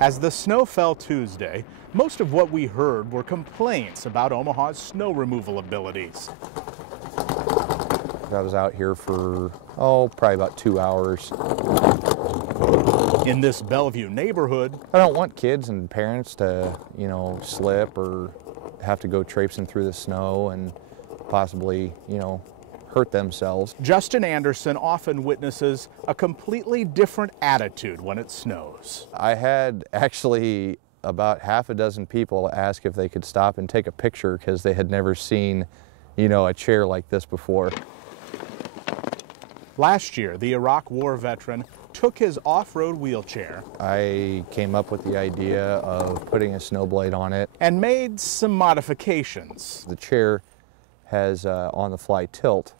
As the snow fell Tuesday, most of what we heard were complaints about Omaha's snow removal abilities. I was out here for, probably about 2 hours. In this Bellevue neighborhood, I don't want kids and parents to, slip or have to go traipsing through the snow and possibly, hurt themselves. Justin Anderson often witnesses a completely different attitude when it snows. I had actually about half a dozen people ask if they could stop and take a picture because they had never seen, a chair like this before. Last year, the Iraq War veteran took his off-road wheelchair. I came up with the idea of putting a snow blade on it. And made some modifications. The chair has on-the-fly tilt,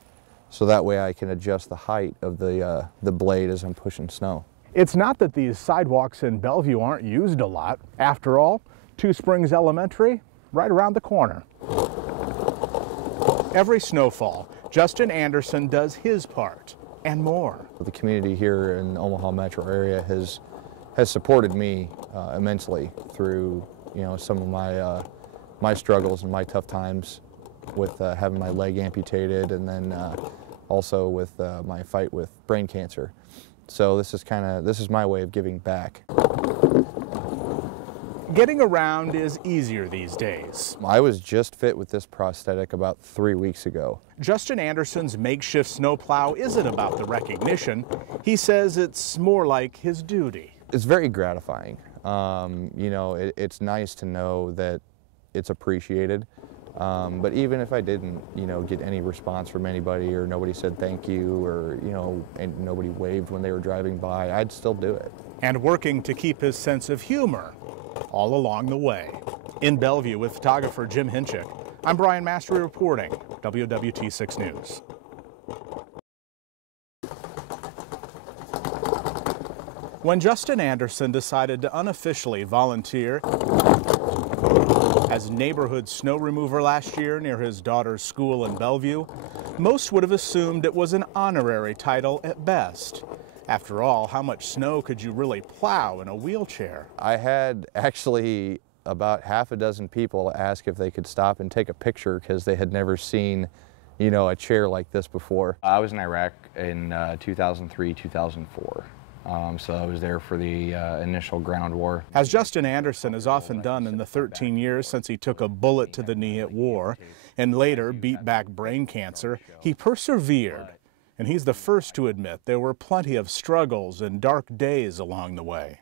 so that way I can adjust the height of the blade as I'm pushing snow. It's not that these sidewalks in Bellevue aren't used a lot. After all, Two Springs Elementary, right around the corner. Every snowfall, Justin Anderson does his part and more. The community here in the Omaha metro area has supported me immensely through some of my struggles and my tough times with having my leg amputated, and then also with my fight with brain cancer. So this is my way of giving back. Getting around is easier these days. I was just fit with this prosthetic about 3 weeks ago. Justin Anderson's makeshift snowplow isn't about the recognition. He says it's more like his duty. It's very gratifying. It's nice to know that it's appreciated. But even if I didn't, get any response from anybody, or nobody said thank you, or, and nobody waved when they were driving by, I'd still do it. And working to keep his sense of humor all along the way. In Bellevue with photographer Jim Hinchick, I'm Brian Mastery reporting, WWT6 News. When Justin Anderson decided to unofficially volunteer as neighborhood snow remover last year near his daughter's school in Bellevue, most would have assumed it was an honorary title at best. After all, how much snow could you really plow in a wheelchair? I had actually about half a dozen people ask if they could stop and take a picture because they had never seen, a chair like this before. I was in Iraq in 2003, 2004. So I was there for the initial ground war. As Justin Anderson has often done in the 13 years since he took a bullet to the knee at war and later beat back brain cancer, he persevered. And he's the first to admit there were plenty of struggles and dark days along the way.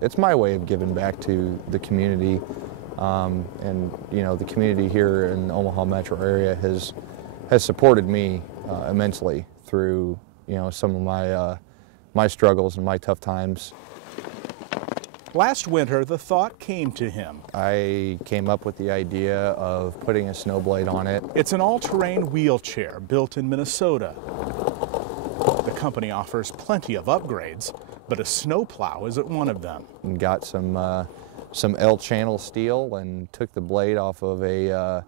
It's my way of giving back to the community. And the community here in the Omaha metro area has supported me immensely through some of my struggles and my tough times. Last winter, the thought came to him. I came up with the idea of putting a snow blade on it. It's an all-terrain wheelchair built in Minnesota. The company offers plenty of upgrades, but a snowplow isn't one of them. And got some L-channel steel and took the blade off of a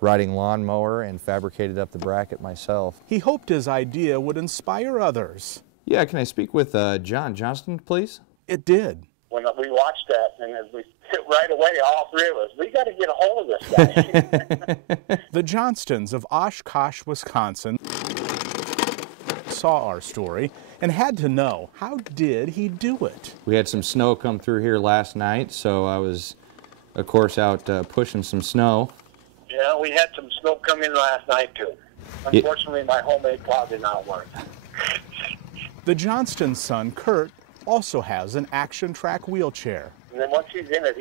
riding lawnmower and fabricated up the bracket myself. He hoped his idea would inspire others. Yeah, can I speak with John Johnston, please? It did. When we watched that, and as we right away, all three of us, we got to get a hold of this guy. The Johnstons of Oshkosh, Wisconsin saw our story and had to know, how did he do it? We had some snow come through here last night, so I was, of course, out pushing some snow. Yeah, we had some snow come in last night, too. Unfortunately, my homemade plow did not work. The Johnston son, Kurt, also has an Action Track wheelchair. And then once he's in it,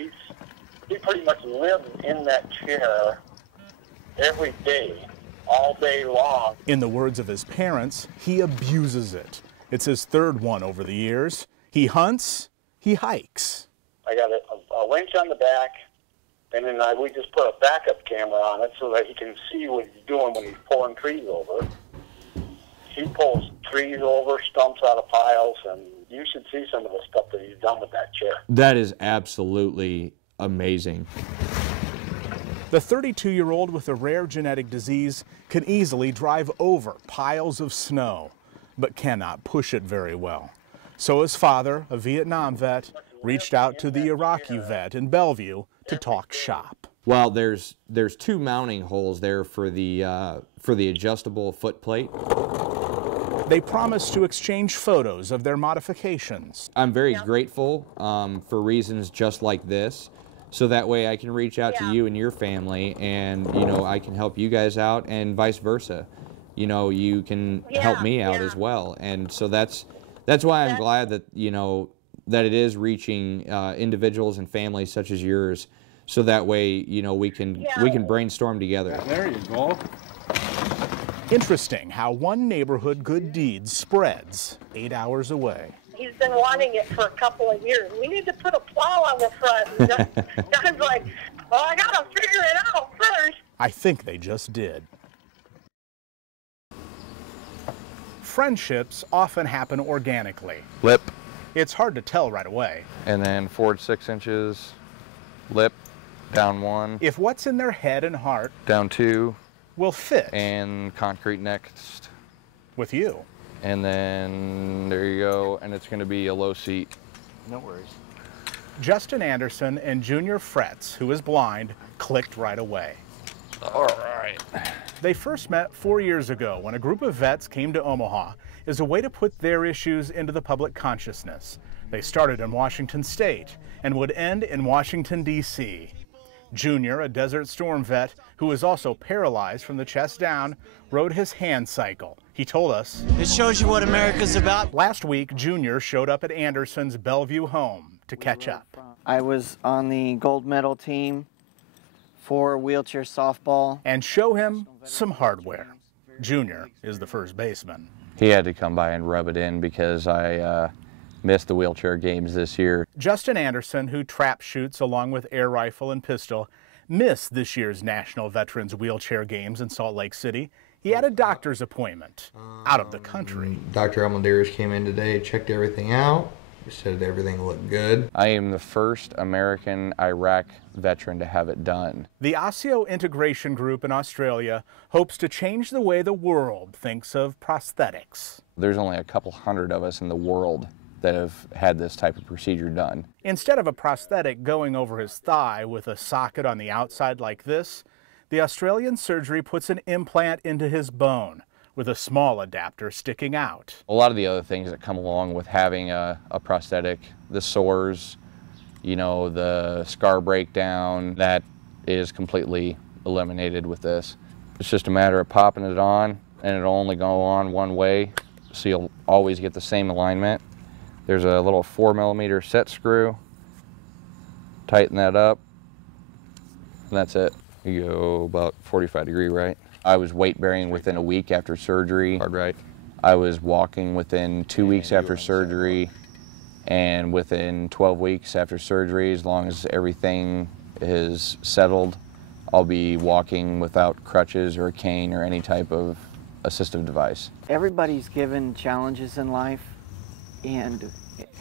he pretty much lives in that chair every day, all day long. In the words of his parents, he abuses it. It's his third one over the years. He hunts, he hikes. I got a winch on the back, and then we just put a backup camera on it so that he can see what he's doing when he's pulling trees over. He pulls trees over, stumps out of piles, and you should see some of the stuff that he's done with that chair. That is absolutely amazing. The 32-year-old with a rare genetic disease can easily drive over piles of snow, but cannot push it very well. So his father, a Vietnam vet, reached out to the Iraqi vet in Bellevue to talk shop. Well, there's 2 mounting holes there for the adjustable foot plate. They promised to exchange photos of their modifications. I'm very grateful for reasons just like this, so that way I can reach out to you and your family, and I can help you guys out, and vice versa. You can help me out as well, and so that's why I'm glad that that it is reaching individuals and families such as yours, so that way we can brainstorm together. There you go. Interesting how one neighborhood good deed spreads 8 hours away. He's been wanting it for a couple of years. We need to put a plow on the front. And Don's like, well, I got to figure it out first. I think they just did. Friendships often happen organically. Lip, It's hard to tell right away. and then forward 6 inches, lip, down 1, If what's in their head and heart down 2, will fit and concrete next. with you. And then there you go, and it's going to be a low seat. No worries. Justin Anderson and Junior Fretz, who is blind, clicked right away. All right. They first met 4 years ago when a group of vets came to Omaha as a way to put their issues into the public consciousness. They started in Washington State and would end in Washington, D.C. Junior, a Desert Storm vet who is also paralyzed from the chest down, rode his hand cycle. He told us, It shows you what America's about. last week Junior showed up at Anderson's Bellevue home to catch up. I was on the gold medal team for wheelchair softball. And show him some hardware. Junior is the first baseman. He had to come by and rub it in because I missed the wheelchair games this year. Justin Anderson, who trap shoots along with air rifle and pistol, missed this year's National Veterans Wheelchair Games in Salt Lake City. He had a doctor's appointment out of the country. Dr. Almendarez came in today, checked everything out. He said everything looked good. I am the first American Iraq veteran to have it done. The Osseo Integration Group in Australia hopes to change the way the world thinks of prosthetics. There's only a couple hundred of us in the world that have had this type of procedure done. Instead of a prosthetic going over his thigh with a socket on the outside like this, the Australian surgery puts an implant into his bone with a small adapter sticking out. A lot of the other things that come along with having a prosthetic, the sores, the scar breakdown, that is completely eliminated with this. It's just a matter of popping it on, and it'll only go on one way, so you'll always get the same alignment. There's a little 4mm set screw. Tighten that up, and that's it. You go about 45 degree right. I was weight bearing within a week after surgery. Hard right. I was walking within 2 weeks after surgery, and within 12 weeks after surgery, as long as everything is settled, I'll be walking without crutches or a cane or any type of assistive device. Everybody's given challenges in life, and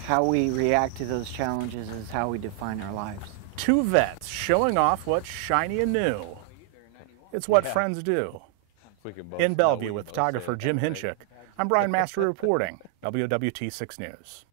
how we react to those challenges is how we define our lives. Two vets showing off what's shiny and new. It's what friends do. In Bellevue with photographer Jim Hinchuk, I'm Brian Master reporting, WWT 6 News.